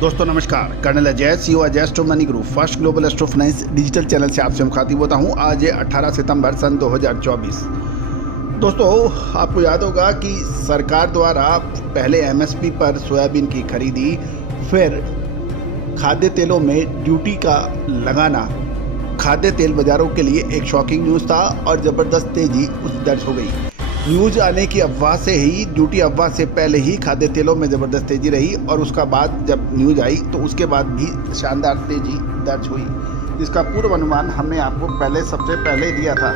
दोस्तों नमस्कार, colonel Ajay CEO Ajay astro money group first global astro finance digital channel से आपसे मुखातिब होता हूं। आज है 18 सितंबर सन 2024। दोस्तों आपको याद होगा कि सरकार द्वारा पहले एमएसपी पर सोयाबीन की खरीदी, फिर खाद्य तेलों में ड्यूटी का लगाना खाद्य तेल बाजारों के लिए एक शॉकिंग न्यूज़ था और ज़बरदस्त तेजी उस दर्ज हो गई। न्यूज आने की अफवाह से ही, ड्यूटी अफवाह से पहले ही खाद्य तेलों में ज़बरदस्त तेजी रही और उसका बाद जब न्यूज आई तो उसके बाद भी शानदार तेजी दर्ज हुई, जिसका पूर्व अनुमान हमने आपको सबसे पहले दिया था।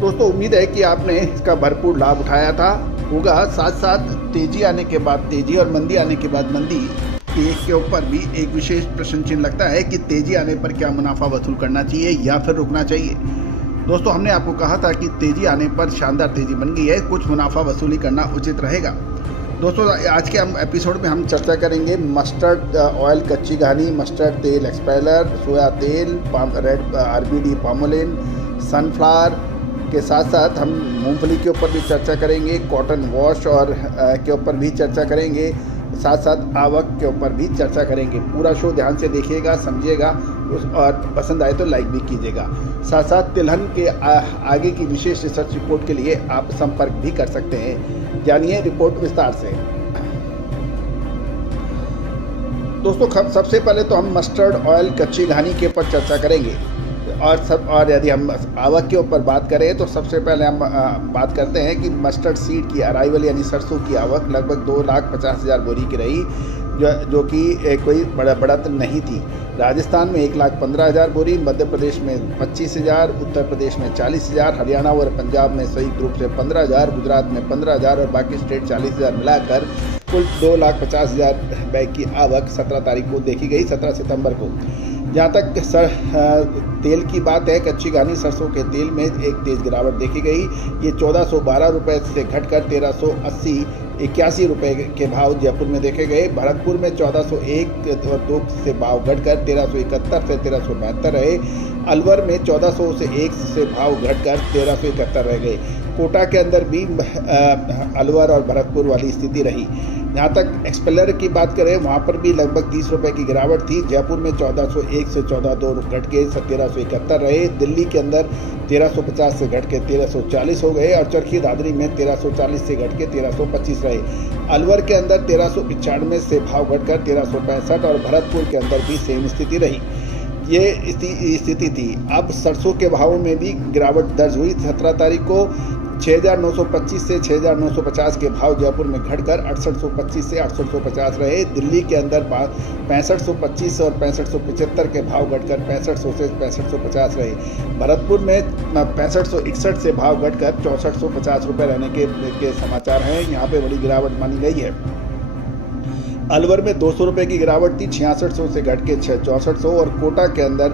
दोस्तों उम्मीद है कि आपने इसका भरपूर लाभ उठाया था होगा। साथ साथ तेजी आने के बाद तेजी और मंदी आने के बाद मंदी के ऊपर भी एक विशेष प्रश्न चिन्ह लगता है कि तेजी आने पर क्या मुनाफा वसूल करना चाहिए या फिर रुकना चाहिए। दोस्तों हमने आपको कहा था कि तेजी आने पर शानदार तेजी बन गई है, कुछ मुनाफा वसूली करना उचित रहेगा। दोस्तों आज के हम एपिसोड में हम चर्चा करेंगे मस्टर्ड ऑयल कच्ची घानी, मस्टर्ड तेल एक्सपेलर, सोया तेल, रेड आरबीडी पामोलिन, सनफ्लावर के साथ साथ हम मूंगफली के ऊपर भी चर्चा करेंगे, कॉटन वॉश और के ऊपर भी चर्चा करेंगे, साथ साथ आवक के ऊपर भी चर्चा करेंगे। पूरा शो ध्यान से देखिएगा, समझिएगा और पसंद आए तो लाइक भी कीजिएगा। साथ साथ तिलहन के आगे की विशेष रिसर्च रिपोर्ट के लिए आप संपर्क भी कर सकते हैं। जानिए रिपोर्ट विस्तार से। दोस्तों सबसे पहले तो हम मस्टर्ड ऑयल कच्ची घानी के ऊपर चर्चा करेंगे और यदि हम आवक के ऊपर बात करें तो सबसे पहले हम बात करते हैं कि मस्टर्ड सीड की अराइवल यानी सरसों की आवक लगभग 2,50,000 बोरी की रही, जो कि कोई बढ़त नहीं थी। राजस्थान में 1,15,000 बोरी, मध्य प्रदेश में 25,000, उत्तर प्रदेश में 40,000, हरियाणा और पंजाब में संयुक्त रूप से 15,000, गुजरात में 15,000 और बाकी स्टेट 40,000 मिलाकर कुल 2,50,000 बैग की आवक 17 तारीख को देखी गई, 17 सितंबर को। जहाँ तक तेल की बात है, कच्ची घानी सरसों के तेल में एक तेज गिरावट देखी गई। ये 1412 रुपये से घटकर 1380-81 रुपये के भाव जयपुर में देखे गए। भरतपुर में 1401 और 2 से भाव घटकर 1371 से 1372 रहे। अलवर में 1400 से 1 से भाव घटकर 1371 रह गए। कोटा के अंदर भी अलवर और भरतपुर वाली स्थिति रही। जहाँ तक एक्सपेलर की बात करें वहाँ पर भी लगभग 30 रुपये की गिरावट थी। जयपुर में 1401 से 1402 घट के 1371 रहे। दिल्ली के अंदर 1350 से घट के 1340 हो गए और चरखी दादरी में 1340 से घट के 1325 रहे। अलवर के अंदर 1395 से भाव घटकर 1365 और भरतपुर के अंदर भी सेम स्थिति रही। ये स्थिति थी। अब सरसों के भावों में भी गिरावट दर्ज हुई। 17 तारीख को 6,925 से 6,950 के भाव जयपुर में घटकर 6,825 से 8,850 रहे। दिल्ली के अंदर 6,525 और 6,575 के भाव घटकर 6,500 से 6,550 रहे। भरतपुर में 6,561 से भाव घटकर 6,450 रुपये रहने के समाचार हैं। यहाँ पे बड़ी गिरावट मानी गई है। अलवर में 200 रुपये की गिरावट थी, 6,600 से घट के 6,400 और कोटा के अंदर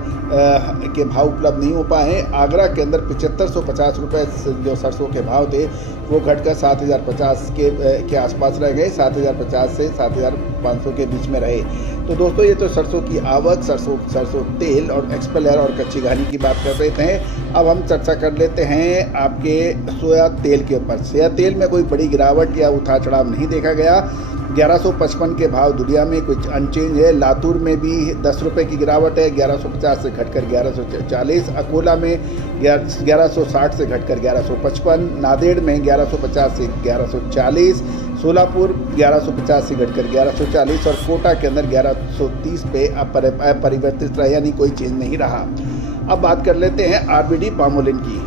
के भाव उपलब्ध नहीं हो पाए। आगरा के अंदर 7,550 रुपये जो सरसों के भाव थे वो घटकर 7,050 के आसपास रह गए। 7,050 से 7,500 के बीच में रहे। तो दोस्तों ये तो सरसों की आवक, सरसों तेल और एक्सपेलर और कच्ची घानी की बात कर रहे थे। अब हम चर्चा कर लेते हैं आपके सोया तेल के ऊपर। सोया तेल में कोई बड़ी गिरावट या उतार चढ़ाव नहीं देखा गया। 1155 के भाव दुनिया में कुछ अनचेंज है। लातूर में भी 10 रुपये की गिरावट है, 1150 से घटकर 1140। अकोला में 1160 से घटकर 1155। नांदेड़ में 1150 से 1140। सोलापुर 1150 से घटकर 1140 और कोटा के अंदर 1130 पे अपरिवर्तित रहा, यानी कोई चेंज नहीं रहा। अब बात कर लेते हैं आरबीडी पामोलिन की।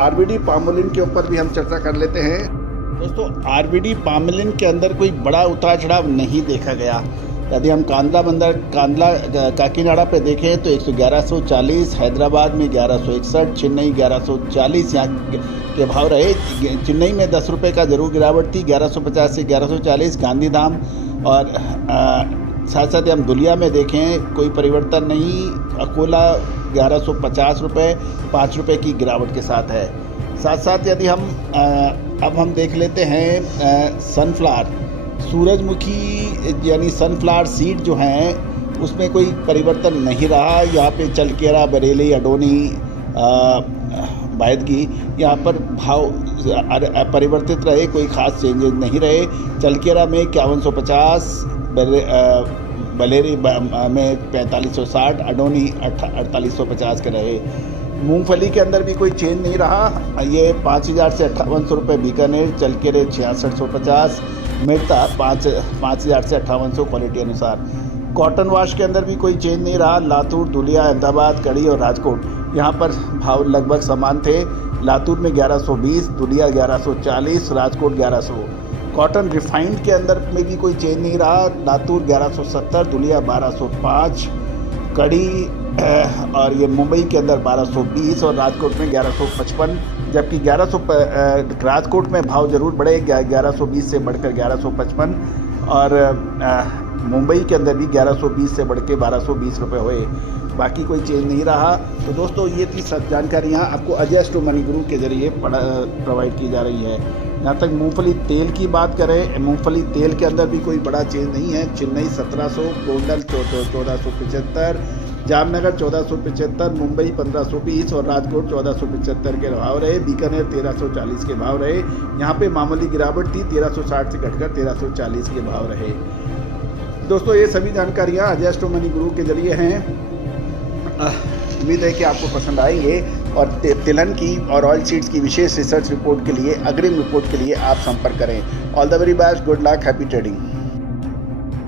आरबीडी पामोलिन के ऊपर भी हम चर्चा कर लेते हैं। दोस्तों आरबीडी पामोलिन के अंदर कोई बड़ा उतार चढ़ाव नहीं देखा गया। यदि हम कांदला काकीनाडा पे देखें तो 1140, हैदराबाद में 1161, चेन्नई 1140 यहाँ के भाव रहे। चेन्नई में 10 रुपये का जरूर गिरावट थी, 1150 से 1140 गांधीधाम। और साथ साथ हम दुलिया में देखें कोई परिवर्तन नहीं। अकोला 1150 रुपये, 5 रुपये की गिरावट के साथ है। साथ साथ यदि हम अब हम देख लेते हैं सनफ्लावर, सूरजमुखी यानी सनफ्लावर सीड जो हैं उसमें कोई परिवर्तन नहीं रहा। यहाँ पे चलकेरा, बरेली, अडोनी, वायदगी यहाँ पर भाव परिवर्तित रहे, कोई ख़ास चेंजेस नहीं रहे। चलकेरा में 5150, बलेरी में 4560, अडोनी 4850 के रहे। मूंगफली के अंदर भी कोई चेंज नहीं रहा, ये 5000 से 5800 रुपये बीकानेर, चलकेरे 6650, मिर्ता 5000 से 5800 क्वालिटी अनुसार। कॉटन वाश के अंदर भी कोई चेंज नहीं रहा, लातूर, धुलिया, अहमदाबाद, कड़ी और राजकोट यहाँ पर भाव लगभग समान थे। लातूर में 1120, धुलिया 1140, राजकोट 1100। कॉटन रिफाइंड के अंदर में भी कोई चेंज नहीं रहा, लातूर 1170, धुलिया 1205, कड़ी और ये मुंबई के अंदर 1220 और राजकोट में 1155, जबकि 1100 राजकोट में भाव जरूर बढ़े, 1120 से बढ़कर 1155 और मुंबई के अंदर भी 1120 से बढ़ के 1220 रुपये हुए। बाकी कोई चेंज नहीं रहा। तो दोस्तों ये थी सब जानकारियाँ आपको अजय स्टो मनी गुरु के ज़रिए प्रोवाइड की जा रही है। जहाँ तक मूंगफली तेल की बात करें, मूंगफली तेल के अंदर भी कोई बड़ा चेंज नहीं है। चेन्नई 1700, गोंडल 1475, जामनगर 1475, मुंबई 1520 और राजकोट 1475 के भाव रहे। बीकानेर 1340 के भाव रहे। यहाँ पे मामूली गिरावट थी, 1360 से घटकर 1340 के भाव रहे। दोस्तों ये सभी जानकारियाँ अजय स्टो मनी गुरु के जरिए हैं। उम्मीद है कि आपको पसंद आएंगे और तिलहन की और ऑयल सीड्स की विशेष रिसर्च रिपोर्ट के लिए, अग्रिम रिपोर्ट के लिए आप संपर्क करें। All the very best, good luck, happy trading.